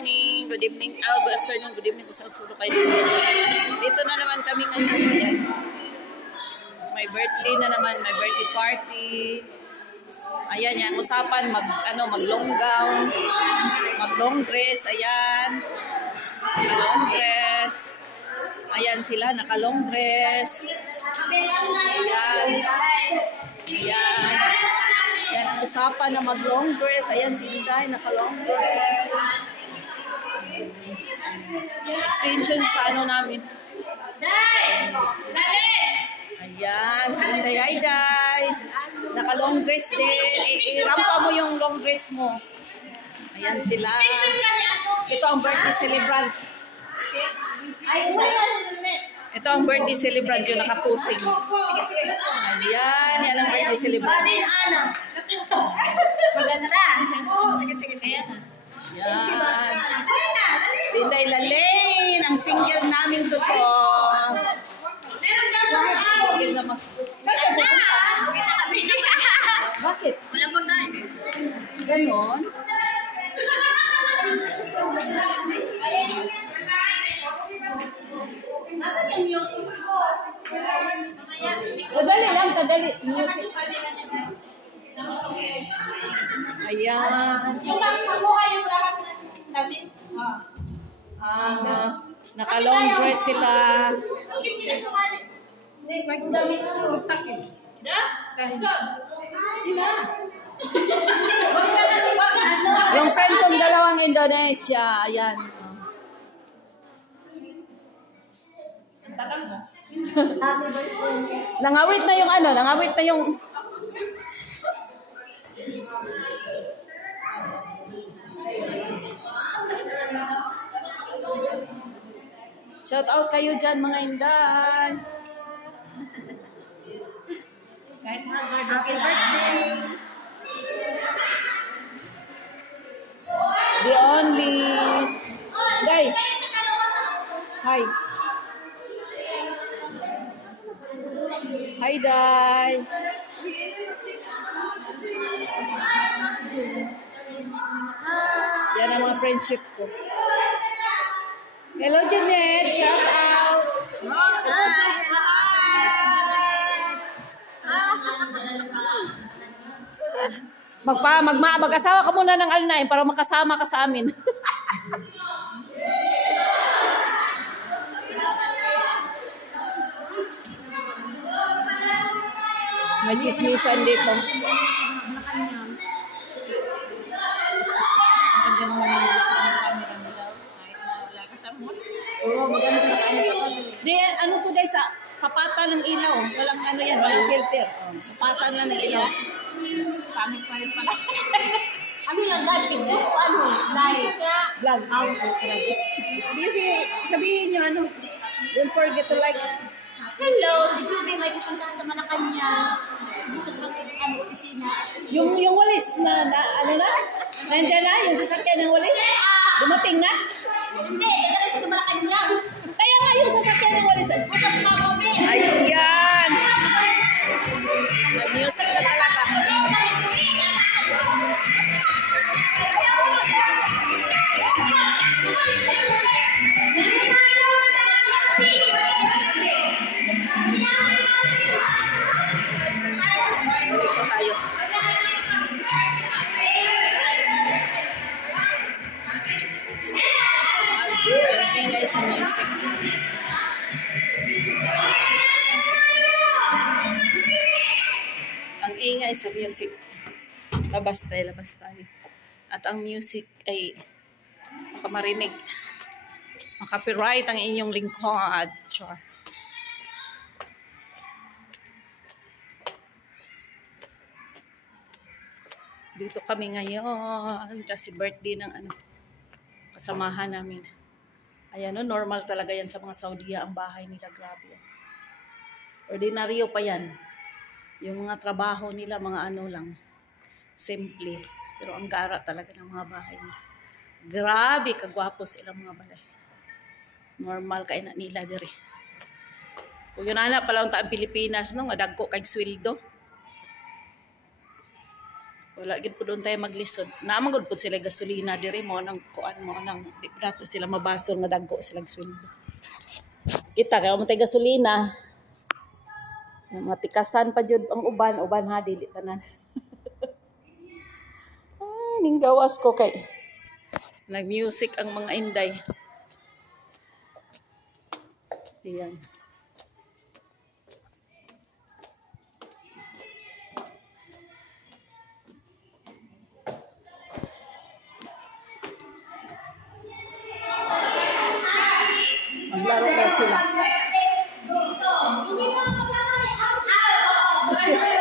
morning, good evening, good afternoon, good evening kung saan kayo. Dito na naman kami ngayon. Yes. May birthday na naman, may birthday party. Ayan, yan, usapan, mag long gown, mag long dress, ayan. Naka long dress. Ayan sila, naka long dress. Ayan. Ayan. Yan ang usapan na mag long dress. Ayan si Inday, naka long dress. Extension sa ano namin. Ayan, si Inday Ayday. Naka long dress din. Irampa mo yung long dress mo. Ayan sila. Ito ang birthday celebrant. Ito ang birthday celebrant yung nakapusing. Ayan, yan ang birthday celebrant. Maganda. Ayan. Si Inday Lalaine, ang single namin totoo. Single naman. Bakit? Wala pang dahil. Ganon? Nasaan yung music ko? Sadali lang, sadali. Music. Ayan. Yung nakuha yung lahat namin. Naka-long dress sila. Bakit siya sumali? Nagdamit ng mustakil. Da? Yung friend kong dalawang Indonesia. Ayan. Ang tagal mo. Nangawit na yung ano, nangawit na yung... Shout out kayo dyan mga Inday. Kahit happy birthday. The only... Day. Hi. Hi, Day. Yan ang mga friendship ko. Hello, Jeanette. Shout out. Mag-asawa ka muna ng Alnay para makasama ka sa amin. May chismisan dito. Oo, maganda sa camera. Di, ano to dahil sa kapatan ng ilaw. Walang ano yan, walang filter. Kapatan lang ng ilaw. Pamit pa rin pala. Ano yan, Dad? Picture o ano? Dad? Vlog. Sige, sabihin nyo ano. Don't forget to like. Hello, si Juby may pupuntahan sa Malacanang. Bukas mag opisina. Yung walis na ano na? Nandiyan na? Yung sasakyan ng walis? Dumating na? Hindi, dala siya ng Malacanang. Kaya nga yung sasakyan ng walis. Bukas mag-open. Ayan! Nag-music na talaga. Dito tayo. Okay guys, sa music. Ang ingay sa music. Labas tayo. At ang music ay makamarinig. Makapiright ang inyong lingkod. Sure. Dito kami ngayon kasi birthday ng kasamahan namin. Ayan, no, normal talaga yan sa mga Saudiya ang bahay nila, grabe. Ordinaryo pa yan. Yung mga trabaho nila, mga ano lang, simple. Pero ang gara talaga ng mga bahay nila. Grabe, kagwapo silang mga balay. Normal kayo na nila diri. Kung yun anak pala ang taang Pilipinas, no, nga dagko kay sweldo. Wala gid po doon tayo maglisod. Naman gud pud sila gasolina diri mo nang kuan mo nang di na po sila mabasol nga dagko sila sweldo. Kita kay mo tay gasolina. Yung mga tikasan pa jud ang uban ha dili tanan. Ning gawas ko kay nag-music ang mga inday. Ayan. Maglaro daw sila. Excuse.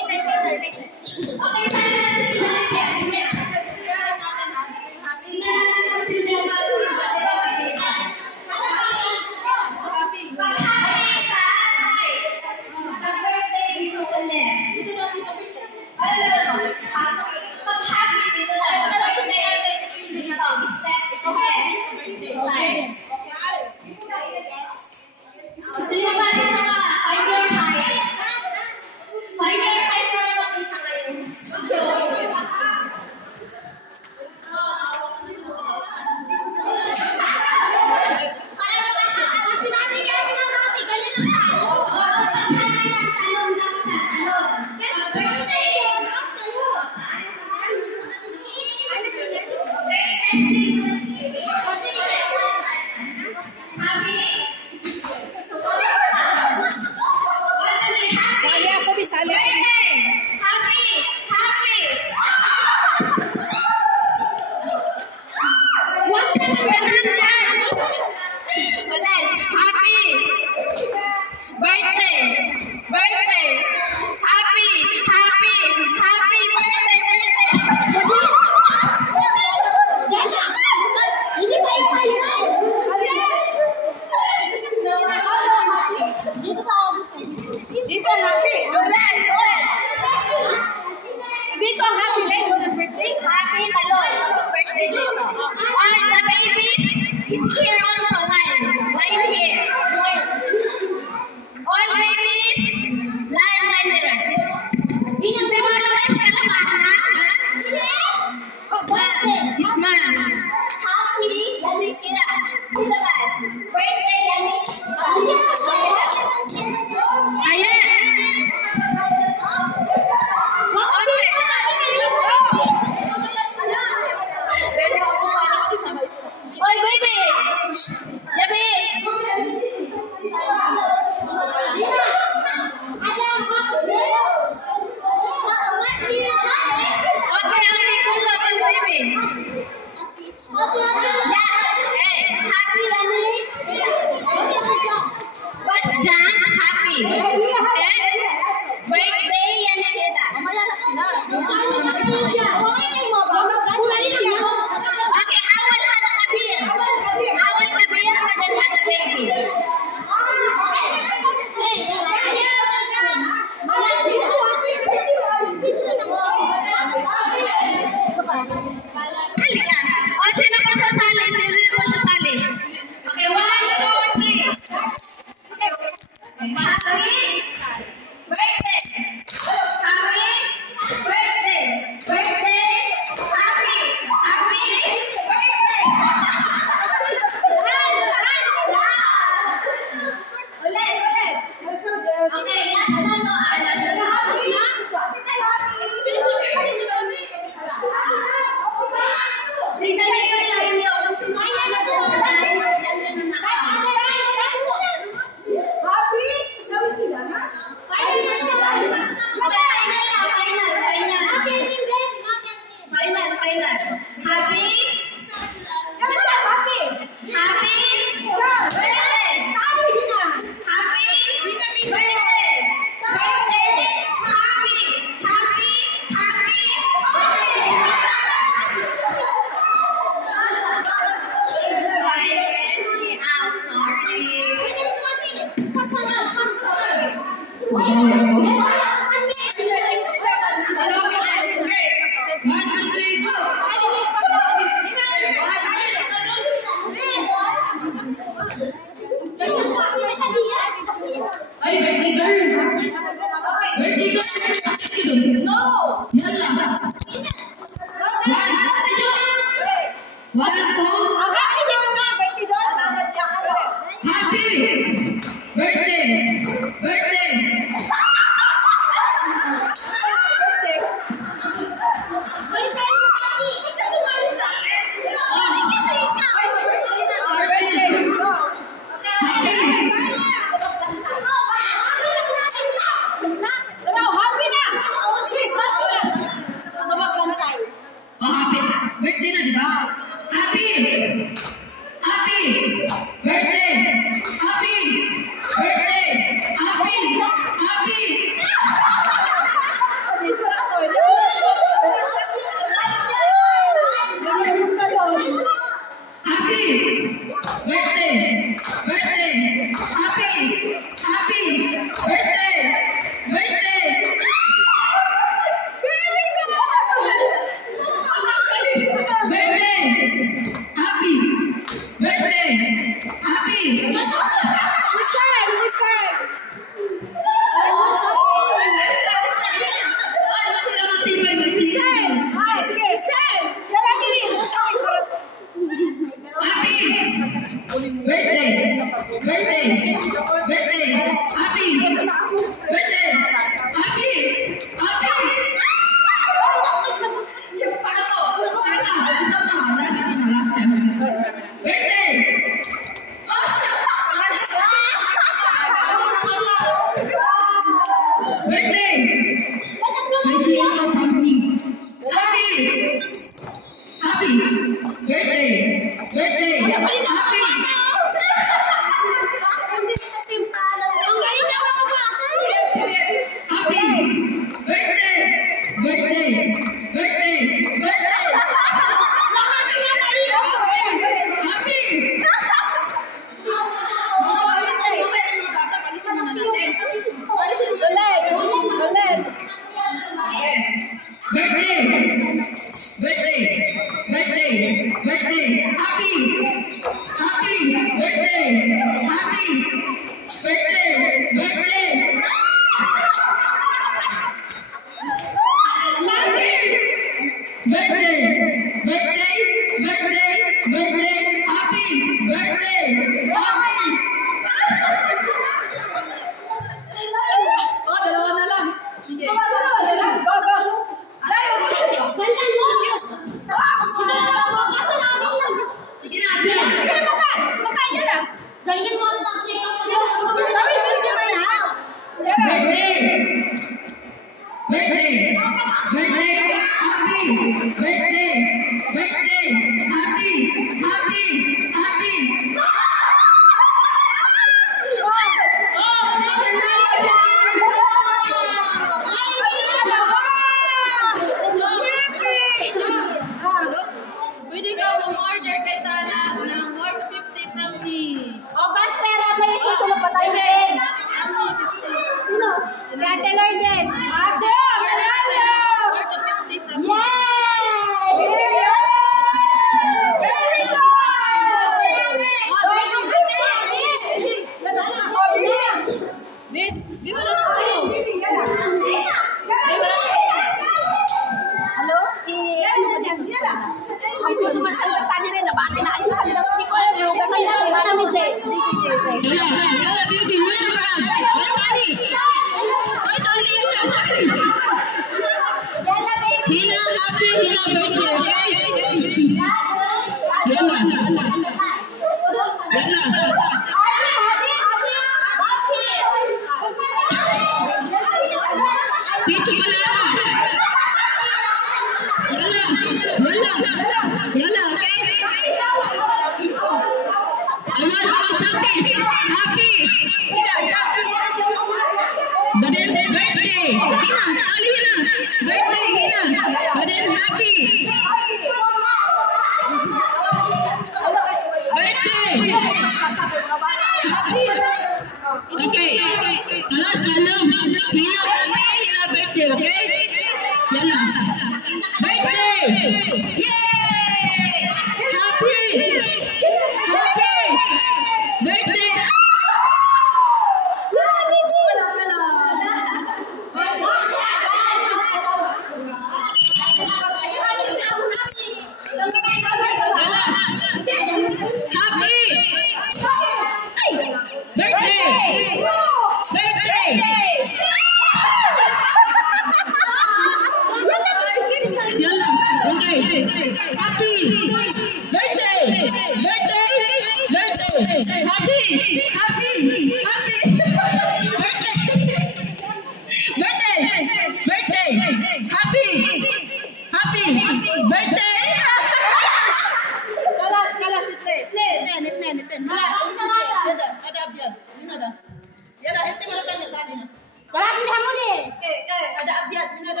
Happy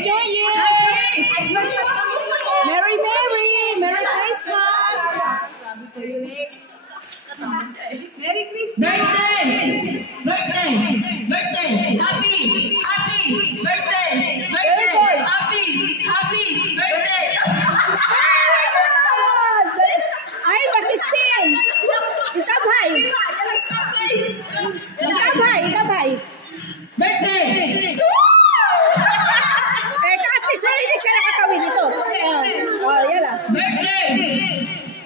New Year! Merry Christmas! Merry Christmas! Birthday! Happy birthday! Happy birthday! Ay, masistin! Itabay! Birthday! At least, hindi siya nakakawin ito. Yan lang. Birthday!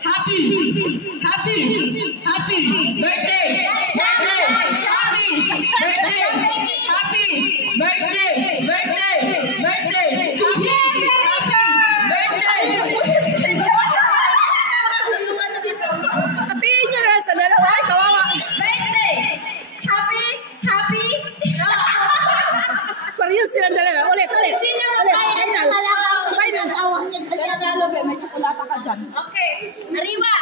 Happy birthday! Atiin nyo na sa dalawa. Ay, kawawa. Parehas silang dalawa. Ulit. Final. May tsokolata ka dyan. Okay. Arriba.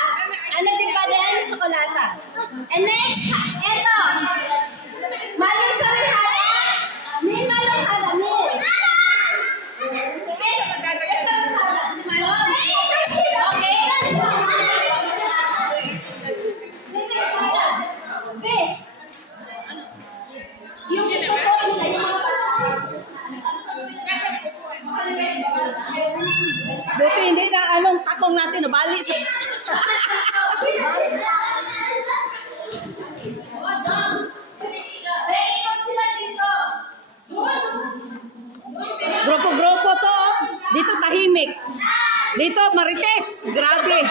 Ano din pa din? Tsokolata. And next, eto. Maling sa hala. May malong hala. Buti hindi na anong takong natin nabali sa... Grupo-grupo to. Dito tahimik. Dito marites. Grabe.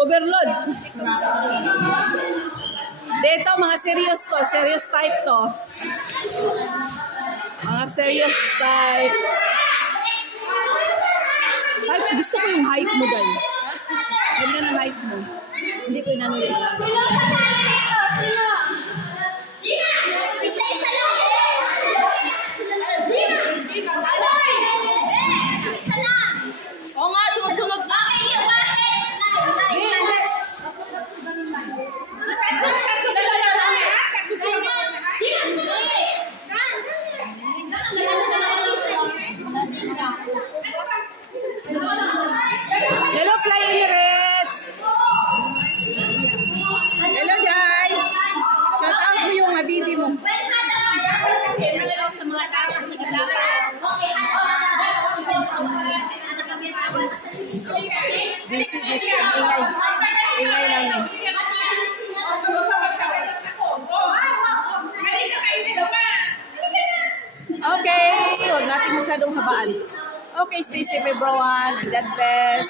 Overload. Dito mga serious to. Serious type to. Mga serious type. Ay, gusto ko yung height mo, guys. Ganda ng height mo. Hindi ko inanulit lang. Isa-isa lang. Isa lang. Oo nga, sunod-sunod na. Hello, Fly Emirates! Hello, Jai! Shout out mo yung habibi mo. Shout out sa mga dapat nag-alaman. Busy. Ingay namin. Okay, huwag natin masyadong habaan. Okay, stay safe everyone. God bless.